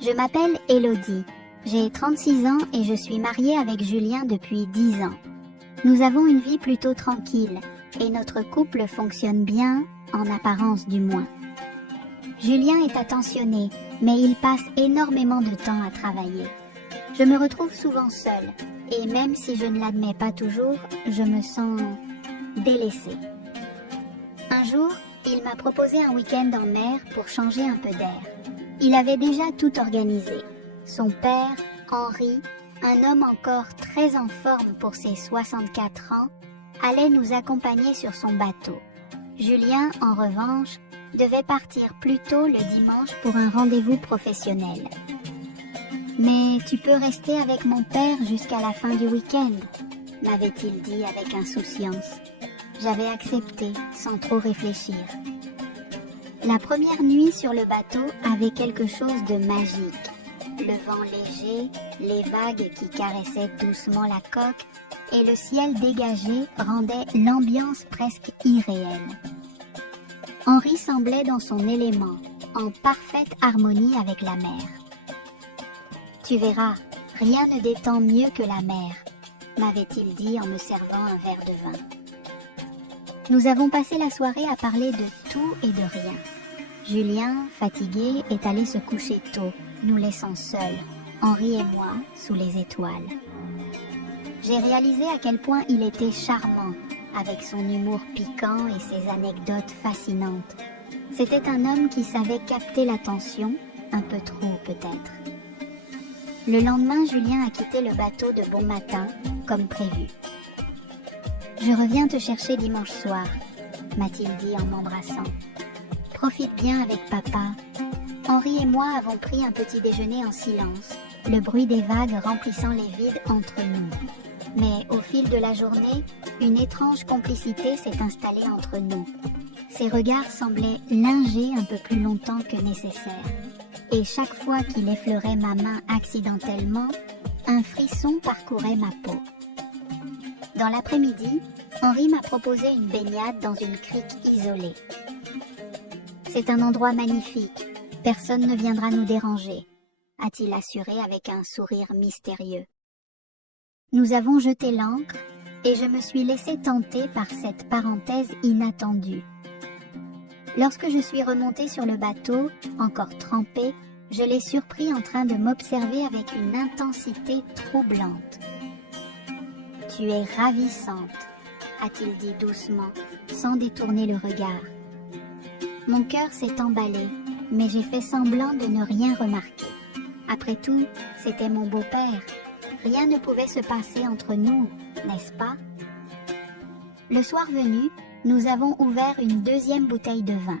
Je m'appelle Élodie, j'ai 36 ans et je suis mariée avec Julien depuis 10 ans. Nous avons une vie plutôt tranquille et notre couple fonctionne bien, en apparence du moins. Julien est attentionné, mais il passe énormément de temps à travailler. Je me retrouve souvent seule et même si je ne l'admets pas toujours, je me sens délaissée. Un jour, il m'a proposé un week-end en mer pour changer un peu d'air. Il avait déjà tout organisé. Son père, Henri, un homme encore très en forme pour ses 64 ans, allait nous accompagner sur son bateau. Julien, en revanche, devait partir plus tôt le dimanche pour un rendez-vous professionnel. « Mais tu peux rester avec mon père jusqu'à la fin du week-end » m'avait-il dit avec insouciance. J'avais accepté sans trop réfléchir. La première nuit sur le bateau avait quelque chose de magique. Le vent léger, les vagues qui caressaient doucement la coque et le ciel dégagé rendaient l'ambiance presque irréelle. Henri semblait dans son élément, en parfaite harmonie avec la mer. « Tu verras, rien ne détend mieux que la mer », m'avait-il dit en me servant un verre de vin. Nous avons passé la soirée à parler de tout et de rien. Julien, fatigué, est allé se coucher tôt, nous laissant seuls, Henri et moi, sous les étoiles. J'ai réalisé à quel point il était charmant, avec son humour piquant et ses anecdotes fascinantes. C'était un homme qui savait capter l'attention, un peu trop peut-être. Le lendemain, Julien a quitté le bateau de bon matin, comme prévu. « Je reviens te chercher dimanche soir », m'a-t-il dit en m'embrassant. « Profite bien avec papa. » Henri et moi avons pris un petit déjeuner en silence, le bruit des vagues remplissant les vides entre nous. Mais au fil de la journée, une étrange complicité s'est installée entre nous. Ses regards semblaient linger un peu plus longtemps que nécessaire. Et chaque fois qu'il effleurait ma main accidentellement, un frisson parcourait ma peau. Dans l'après-midi, Henri m'a proposé une baignade dans une crique isolée. C'est un endroit magnifique, personne ne viendra nous déranger, a-t-il assuré avec un sourire mystérieux. Nous avons jeté l'ancre et je me suis laissée tenter par cette parenthèse inattendue. Lorsque je suis remontée sur le bateau, encore trempée, je l'ai surpris en train de m'observer avec une intensité troublante. « Tu es ravissante », a-t-il dit doucement, sans détourner le regard. Mon cœur s'est emballé, mais j'ai fait semblant de ne rien remarquer. Après tout, c'était mon beau-père. Rien ne pouvait se passer entre nous, n'est-ce pas? Le soir venu, nous avons ouvert une deuxième bouteille de vin.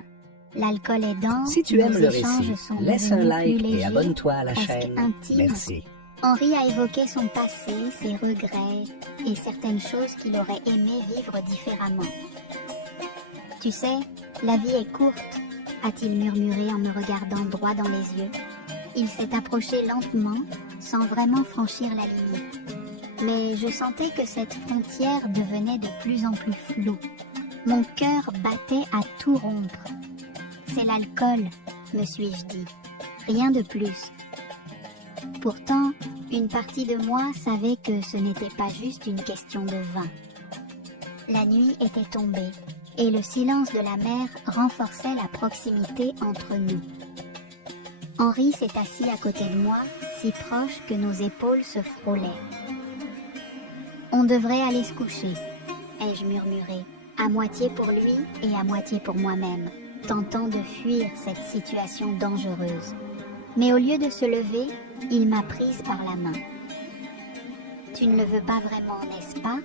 L'alcool aidant, si tu aimes le récit, laisse un like légers, et abonne-toi à la chaîne. Intimes. Merci. Henri a évoqué son passé, ses regrets et certaines choses qu'il aurait aimé vivre différemment. « Tu sais, la vie est courte », a-t-il murmuré en me regardant droit dans les yeux. Il s'est approché lentement, sans vraiment franchir la limite. Mais je sentais que cette frontière devenait de plus en plus floue. Mon cœur battait à tout rompre. « C'est l'alcool », me suis-je dit. Rien de plus. Pourtant, une partie de moi savait que ce n'était pas juste une question de vin. La nuit était tombée et le silence de la mer renforçait la proximité entre nous. Henri s'est assis à côté de moi, si proche que nos épaules se frôlaient. « On devrait aller se coucher », ai-je murmuré, à moitié pour lui et à moitié pour moi-même, tentant de fuir cette situation dangereuse. Mais au lieu de se lever, il m'a prise par la main. « Tu ne le veux pas vraiment, n'est-ce pas ?»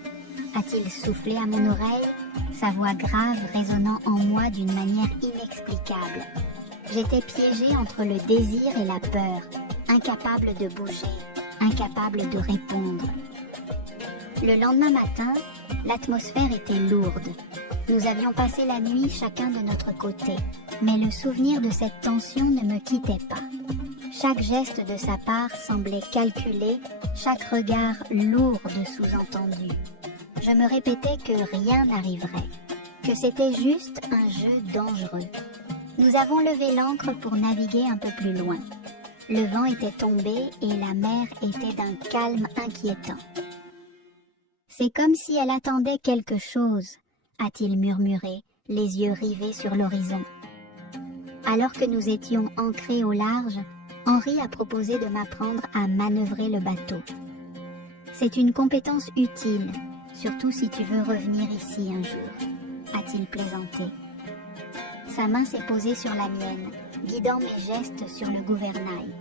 a-t-il soufflé à mon oreille, sa voix grave résonnant en moi d'une manière inexplicable. J'étais piégée entre le désir et la peur, incapable de bouger, incapable de répondre. Le lendemain matin, l'atmosphère était lourde. Nous avions passé la nuit chacun de notre côté, mais le souvenir de cette tension ne me quittait pas. Chaque geste de sa part semblait calculé, chaque regard lourd de sous-entendu. Je me répétais que rien n'arriverait, que c'était juste un jeu dangereux. Nous avons levé l'ancre pour naviguer un peu plus loin. Le vent était tombé et la mer était d'un calme inquiétant. « C'est comme si elle attendait quelque chose », a-t-il murmuré, les yeux rivés sur l'horizon. Alors que nous étions ancrés au large, Henri a proposé de m'apprendre à manœuvrer le bateau. C'est une compétence utile, surtout si tu veux revenir ici un jour, a-t-il plaisanté. Sa main s'est posée sur la mienne, guidant mes gestes sur le gouvernail.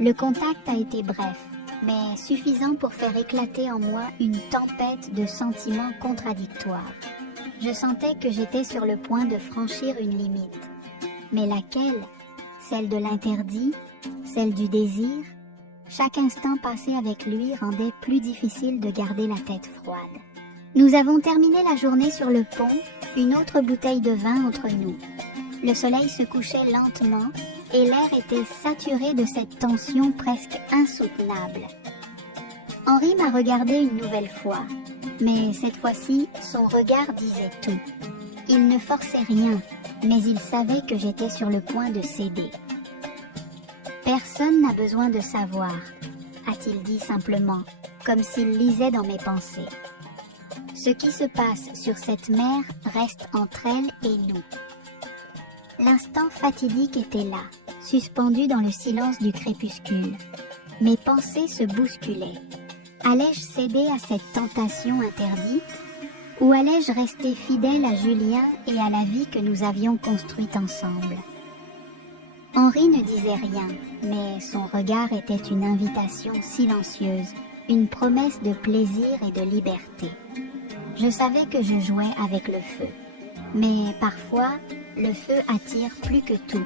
Le contact a été bref, mais suffisant pour faire éclater en moi une tempête de sentiments contradictoires. Je sentais que j'étais sur le point de franchir une limite. Mais laquelle? Celle de l'interdit? Celle du désir? Chaque instant passé avec lui rendait plus difficile de garder la tête froide. Nous avons terminé la journée sur le pont, une autre bouteille de vin entre nous. Le soleil se couchait lentement et l'air était saturé de cette tension presque insoutenable. Henri m'a regardé une nouvelle fois, mais cette fois-ci, son regard disait tout. Il ne forçait rien, mais il savait que j'étais sur le point de céder. Personne n'a besoin de savoir, a-t-il dit simplement, comme s'il lisait dans mes pensées. Ce qui se passe sur cette mer reste entre elle et nous. L'instant fatidique était là, suspendu dans le silence du crépuscule. Mes pensées se bousculaient. Allais-je céder à cette tentation interdite, ou allais-je rester fidèle à Julien et à la vie que nous avions construite ensemble? Henri ne disait rien, mais son regard était une invitation silencieuse, une promesse de plaisir et de liberté. Je savais que je jouais avec le feu, mais parfois, le feu attire plus que tout.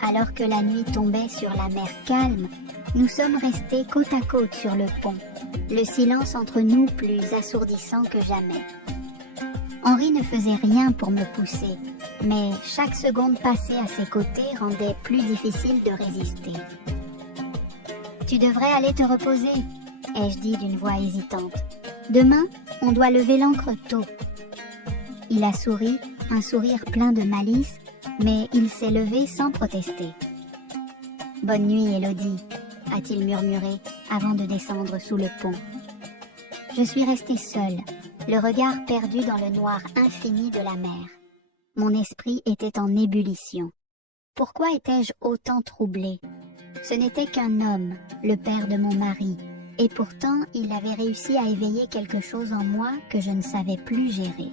Alors que la nuit tombait sur la mer calme, nous sommes restés côte à côte sur le pont, le silence entre nous plus assourdissant que jamais. Henri ne faisait rien pour me pousser, mais chaque seconde passée à ses côtés rendait plus difficile de résister. « Tu devrais aller te reposer », ai-je dit d'une voix hésitante. « Demain, on doit lever l'ancre tôt. » Il a souri, un sourire plein de malice, mais il s'est levé sans protester. « Bonne nuit, Élodie », a-t-il murmuré avant de descendre sous le pont. Je suis restée seule, le regard perdu dans le noir infini de la mer. Mon esprit était en ébullition. Pourquoi étais-je autant troublée? Ce n'était qu'un homme, le père de mon mari, et pourtant il avait réussi à éveiller quelque chose en moi que je ne savais plus gérer.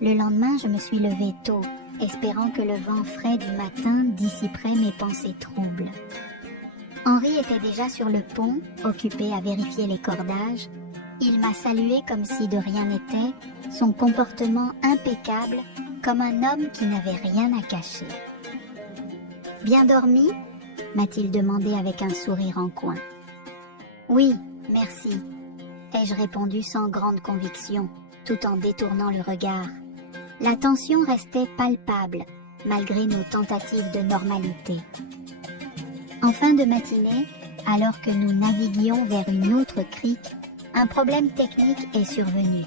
Le lendemain, je me suis levée tôt, espérant que le vent frais du matin dissiperait mes pensées troubles. Henri était déjà sur le pont, occupé à vérifier les cordages. Il m'a salué comme si de rien n'était, son comportement impeccable, comme un homme qui n'avait rien à cacher. « Bien dormi ?» m'a-t-il demandé avec un sourire en coin. « Oui, merci », ai-je répondu sans grande conviction, tout en détournant le regard. La tension restait palpable, malgré nos tentatives de normalité. En fin de matinée, alors que nous naviguions vers une autre crique, un problème technique est survenu.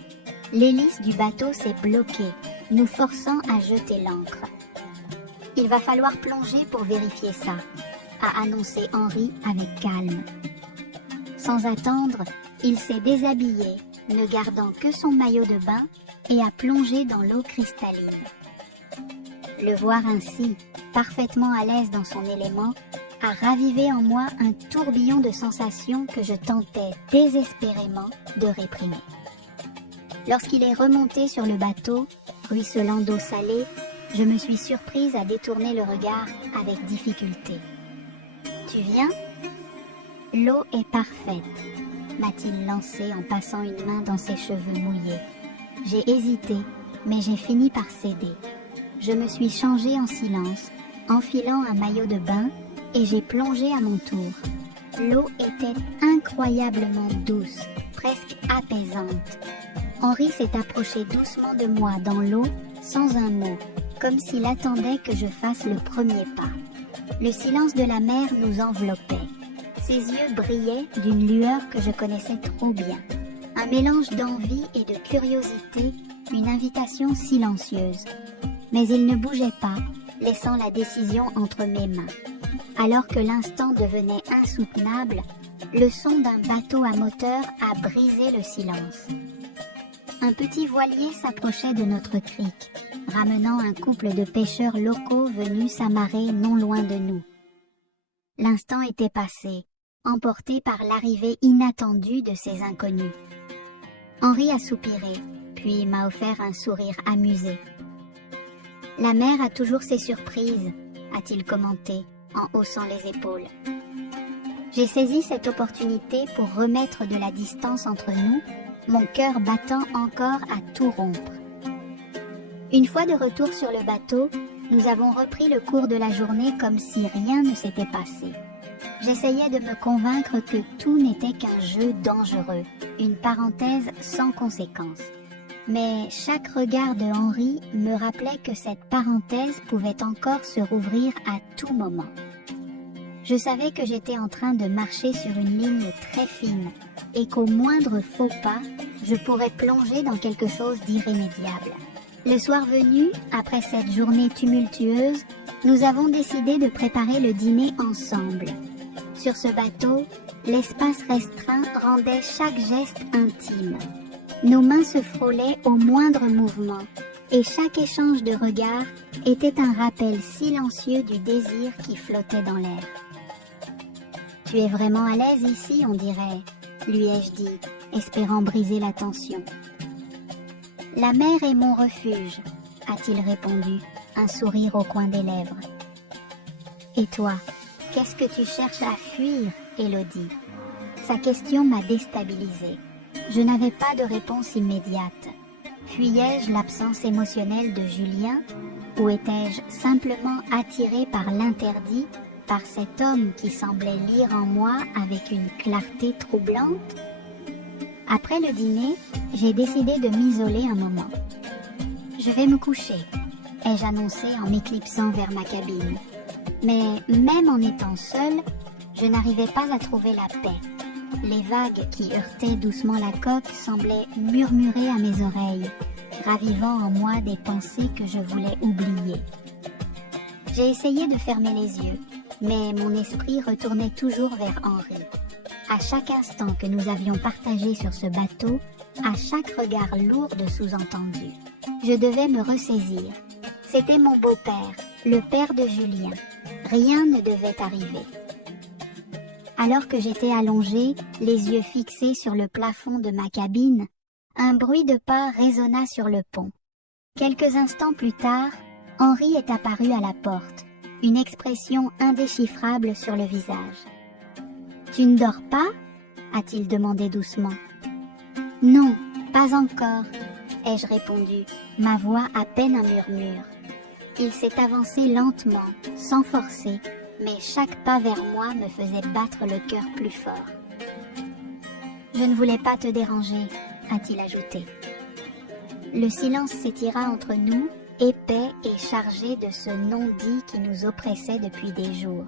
L'hélice du bateau s'est bloquée, nous forçant à jeter l'ancre. « Il va falloir plonger pour vérifier ça », a annoncé Henri avec calme. Sans attendre, il s'est déshabillé, ne gardant que son maillot de bain, et a plongé dans l'eau cristalline. Le voir ainsi, parfaitement à l'aise dans son élément, a ravivé en moi un tourbillon de sensations que je tentais désespérément de réprimer. Lorsqu'il est remonté sur le bateau, ruisselant d'eau salée, je me suis surprise à détourner le regard avec difficulté. « Tu viens ? L'eau est parfaite », m'a-t-il lancé en passant une main dans ses cheveux mouillés. J'ai hésité, mais j'ai fini par céder. Je me suis changée en silence, enfilant un maillot de bain, et j'ai plongé à mon tour. L'eau était incroyablement douce, presque apaisante. Henri s'est approché doucement de moi dans l'eau, sans un mot, comme s'il attendait que je fasse le premier pas. Le silence de la mer nous enveloppait. Ses yeux brillaient d'une lueur que je connaissais trop bien. Un mélange d'envie et de curiosité, une invitation silencieuse. Mais il ne bougeait pas, laissant la décision entre mes mains. Alors que l'instant devenait insoutenable, le son d'un bateau à moteur a brisé le silence. Un petit voilier s'approchait de notre crique, ramenant un couple de pêcheurs locaux venus s'amarrer non loin de nous. L'instant était passé, emporté par l'arrivée inattendue de ces inconnus. Henri a soupiré, puis m'a offert un sourire amusé. « La mer a toujours ses surprises », a-t-il commenté, en haussant les épaules. J'ai saisi cette opportunité pour remettre de la distance entre nous, mon cœur battant encore à tout rompre. Une fois de retour sur le bateau, nous avons repris le cours de la journée comme si rien ne s'était passé. J'essayais de me convaincre que tout n'était qu'un jeu dangereux, une parenthèse sans conséquence. Mais chaque regard de Henri me rappelait que cette parenthèse pouvait encore se rouvrir à tout moment. Je savais que j'étais en train de marcher sur une ligne très fine et qu'au moindre faux pas, je pourrais plonger dans quelque chose d'irrémédiable. Le soir venu, après cette journée tumultueuse, nous avons décidé de préparer le dîner ensemble. Sur ce bateau, l'espace restreint rendait chaque geste intime. Nos mains se frôlaient au moindre mouvement et chaque échange de regards était un rappel silencieux du désir qui flottait dans l'air. « Tu es vraiment à l'aise ici, on dirait », lui ai-je dit, espérant briser la tension. « La mer est mon refuge », a-t-il répondu, un sourire au coin des lèvres. « Et toi, qu'est-ce que tu cherches à fuir, Élodie ?» Sa question m'a déstabilisée. Je n'avais pas de réponse immédiate. Fuyais-je l'absence émotionnelle de Julien ou étais-je simplement attirée par l'interdit, par cet homme qui semblait lire en moi avec une clarté troublante? Après le dîner, j'ai décidé de m'isoler un moment. « Je vais me coucher », ai-je annoncé en m'éclipsant vers ma cabine. Mais même en étant seule, je n'arrivais pas à trouver la paix. Les vagues qui heurtaient doucement la coque semblaient murmurer à mes oreilles, ravivant en moi des pensées que je voulais oublier. J'ai essayé de fermer les yeux, mais mon esprit retournait toujours vers Henri. À chaque instant que nous avions partagé sur ce bateau, à chaque regard lourd de sous-entendus, je devais me ressaisir. C'était mon beau-père, le père de Julien. Rien ne devait arriver. Alors que j'étais allongée, les yeux fixés sur le plafond de ma cabine, un bruit de pas résonna sur le pont. Quelques instants plus tard, Henri est apparu à la porte, une expression indéchiffrable sur le visage. « Tu ne dors pas ?» a-t-il demandé doucement. « Non, pas encore », ai-je répondu, ma voix à peine un murmure. Il s'est avancé lentement, sans forcer, mais chaque pas vers moi me faisait battre le cœur plus fort. « Je ne voulais pas te déranger », a-t-il ajouté. Le silence s'étira entre nous, épais et chargé de ce non-dit qui nous oppressait depuis des jours.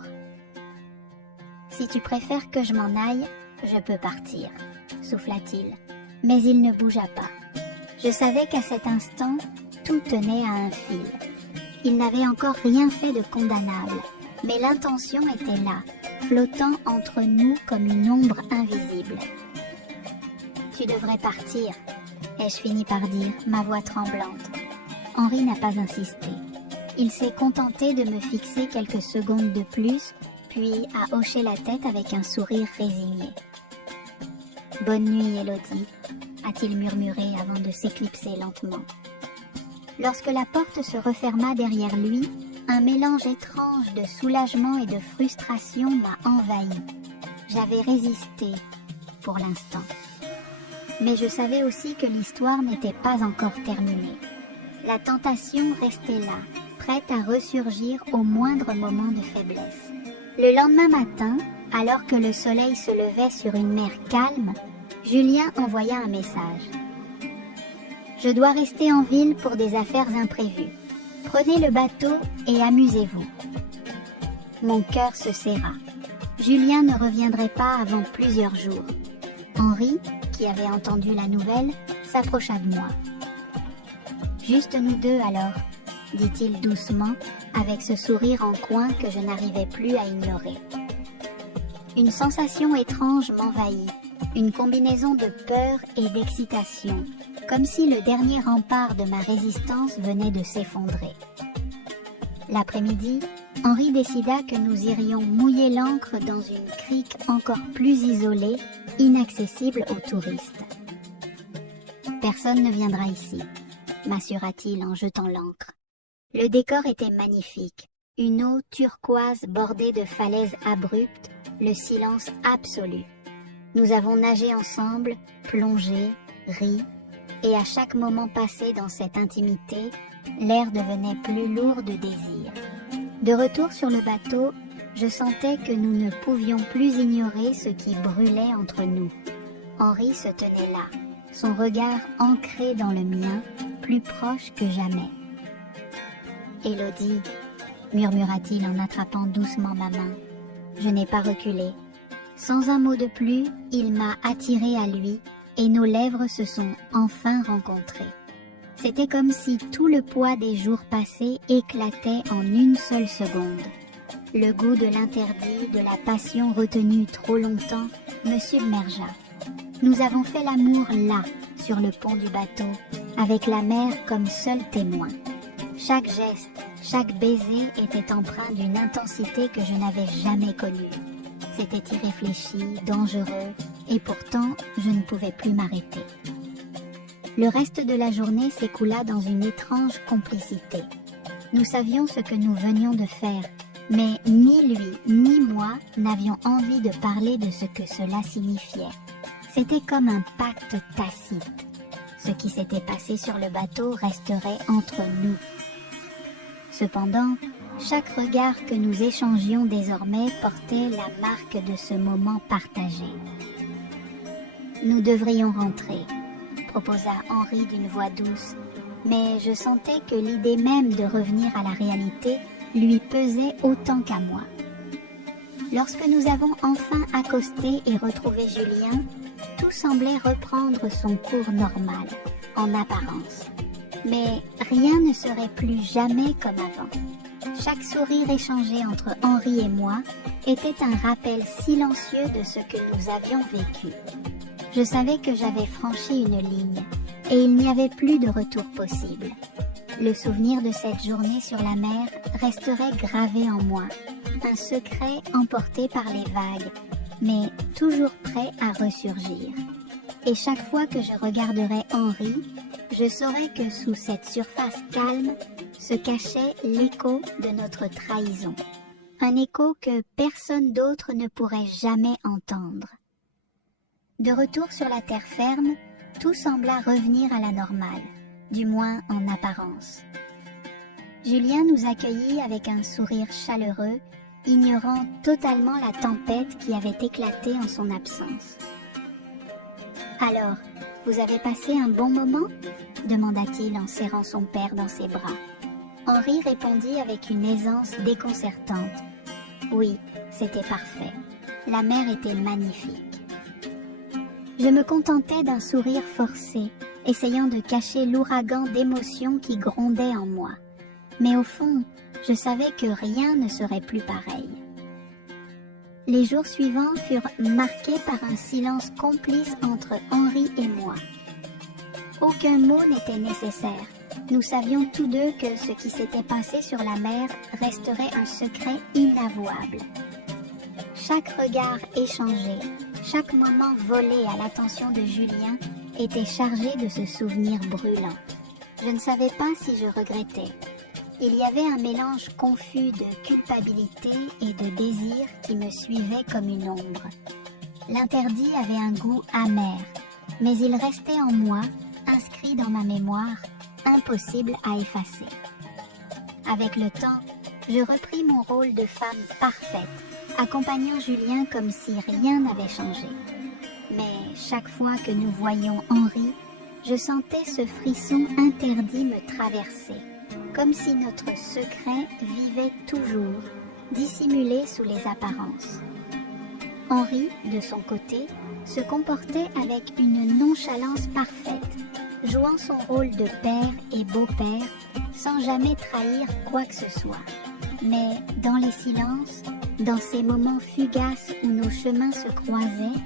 « Si tu préfères que je m'en aille, je peux partir », souffla-t-il, mais il ne bougea pas. Je savais qu'à cet instant, tout tenait à un fil. Il n'avait encore rien fait de condamnable, mais l'intention était là, flottant entre nous comme une ombre invisible. « Tu devrais partir », ai-je fini par dire, ma voix tremblante. Henri n'a pas insisté. Il s'est contenté de me fixer quelques secondes de plus, puis a hoché la tête avec un sourire résigné. « Bonne nuit, Élodie », a-t-il murmuré avant de s'éclipser lentement. Lorsque la porte se referma derrière lui, un mélange étrange de soulagement et de frustration m'a envahi. J'avais résisté, pour l'instant. Mais je savais aussi que l'histoire n'était pas encore terminée. La tentation restait là, prête à ressurgir au moindre moment de faiblesse. Le lendemain matin, alors que le soleil se levait sur une mer calme, Julien envoya un message. « Je dois rester en ville pour des affaires imprévues. Prenez le bateau et amusez-vous. » Mon cœur se serra. Julien ne reviendrait pas avant plusieurs jours. Henri, qui avait entendu la nouvelle, s'approcha de moi. « Juste nous deux alors », dit-il doucement, avec ce sourire en coin que je n'arrivais plus à ignorer. Une sensation étrange m'envahit, une combinaison de peur et d'excitation, comme si le dernier rempart de ma résistance venait de s'effondrer. L'après-midi, Henri décida que nous irions mouiller l'ancre dans une crique encore plus isolée, inaccessible aux touristes. « Personne ne viendra ici », m'assura-t-il en jetant l'ancre. Le décor était magnifique, une eau turquoise bordée de falaises abruptes, le silence absolu. Nous avons nagé ensemble, plongé, ri, et à chaque moment passé dans cette intimité, l'air devenait plus lourd de désir. De retour sur le bateau, je sentais que nous ne pouvions plus ignorer ce qui brûlait entre nous. Henri se tenait là, son regard ancré dans le mien, plus proche que jamais. « Élodie » murmura-t-il en attrapant doucement ma main. Je n'ai pas reculé. Sans un mot de plus, il m'a attirée à lui et nos lèvres se sont enfin rencontrées. C'était comme si tout le poids des jours passés éclatait en une seule seconde. Le goût de l'interdit, de la passion retenue trop longtemps, me submergea. Nous avons fait l'amour là, sur le pont du bateau, avec la mer comme seul témoin. Chaque geste, chaque baiser était empreint d'une intensité que je n'avais jamais connue. C'était irréfléchi, dangereux, et pourtant je ne pouvais plus m'arrêter. Le reste de la journée s'écoula dans une étrange complicité. Nous savions ce que nous venions de faire, mais ni lui ni moi n'avions envie de parler de ce que cela signifiait. C'était comme un pacte tacite. Ce qui s'était passé sur le bateau resterait entre nous. Cependant, chaque regard que nous échangions désormais portait la marque de ce moment partagé. « Nous devrions rentrer », proposa Henri d'une voix douce, mais je sentais que l'idée même de revenir à la réalité lui pesait autant qu'à moi. Lorsque nous avons enfin accosté et retrouvé Julien, tout semblait reprendre son cours normal, en apparence. Mais rien ne serait plus jamais comme avant. Chaque sourire échangé entre Henri et moi était un rappel silencieux de ce que nous avions vécu. Je savais que j'avais franchi une ligne et il n'y avait plus de retour possible. Le souvenir de cette journée sur la mer resterait gravé en moi, un secret emporté par les vagues, mais toujours prêt à ressurgir. Et chaque fois que je regarderais Henri, je saurais que sous cette surface calme se cachait l'écho de notre trahison. Un écho que personne d'autre ne pourrait jamais entendre. De retour sur la terre ferme, tout sembla revenir à la normale, du moins en apparence. Julien nous accueillit avec un sourire chaleureux, ignorant totalement la tempête qui avait éclaté en son absence. « Alors, vous avez passé un bon moment ?» demanda-t-il en serrant son père dans ses bras. Henri répondit avec une aisance déconcertante. Oui, c'était parfait. La mer était magnifique. Je me contentais d'un sourire forcé, essayant de cacher l'ouragan d'émotions qui grondait en moi. Mais au fond, je savais que rien ne serait plus pareil. Les jours suivants furent marqués par un silence complice entre Henri et moi. Aucun mot n'était nécessaire. Nous savions tous deux que ce qui s'était passé sur la mer resterait un secret inavouable. Chaque regard échangé, chaque moment volé à l'attention de Julien était chargé de ce souvenir brûlant. Je ne savais pas si je regrettais. Il y avait un mélange confus de culpabilité et de désir qui me suivait comme une ombre. L'interdit avait un goût amer, mais il restait en moi, inscrit dans ma mémoire, impossible à effacer. Avec le temps, je repris mon rôle de femme parfaite, accompagnant Julien comme si rien n'avait changé. Mais chaque fois que nous voyions Henri, je sentais ce frisson interdit me traverser, comme si notre secret vivait toujours, dissimulé sous les apparences. Henri, de son côté, se comportait avec une nonchalance parfaite, jouant son rôle de père et beau-père sans jamais trahir quoi que ce soit. Mais dans les silences, dans ces moments fugaces où nos chemins se croisaient,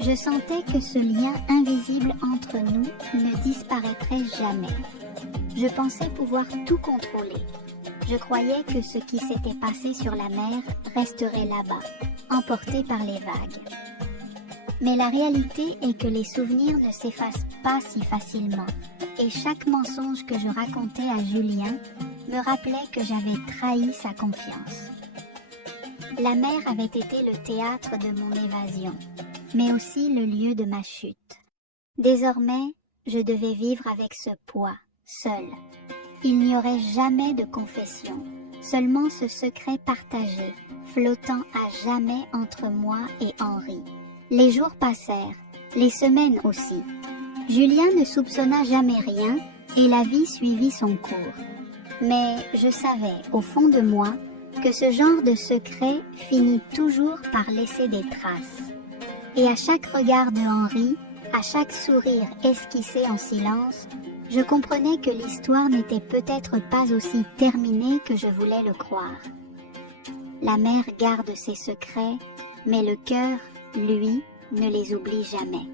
je sentais que ce lien invisible entre nous ne disparaîtrait jamais. Je pensais pouvoir tout contrôler. Je croyais que ce qui s'était passé sur la mer resterait là-bas, emporté par les vagues. Mais la réalité est que les souvenirs ne s'effacent pas si facilement, et chaque mensonge que je racontais à Julien me rappelait que j'avais trahi sa confiance. La mer avait été le théâtre de mon évasion, mais aussi le lieu de ma chute. Désormais, je devais vivre avec ce poids, seule. Il n'y aurait jamais de confession, seulement ce secret partagé, flottant à jamais entre moi et Henri. Les jours passèrent, les semaines aussi. Julien ne soupçonna jamais rien et la vie suivit son cours. Mais je savais, au fond de moi, que ce genre de secret finit toujours par laisser des traces. Et à chaque regard de Henri, à chaque sourire esquissé en silence, je comprenais que l'histoire n'était peut-être pas aussi terminée que je voulais le croire. La mer garde ses secrets, mais le cœur, lui, ne les oublie jamais.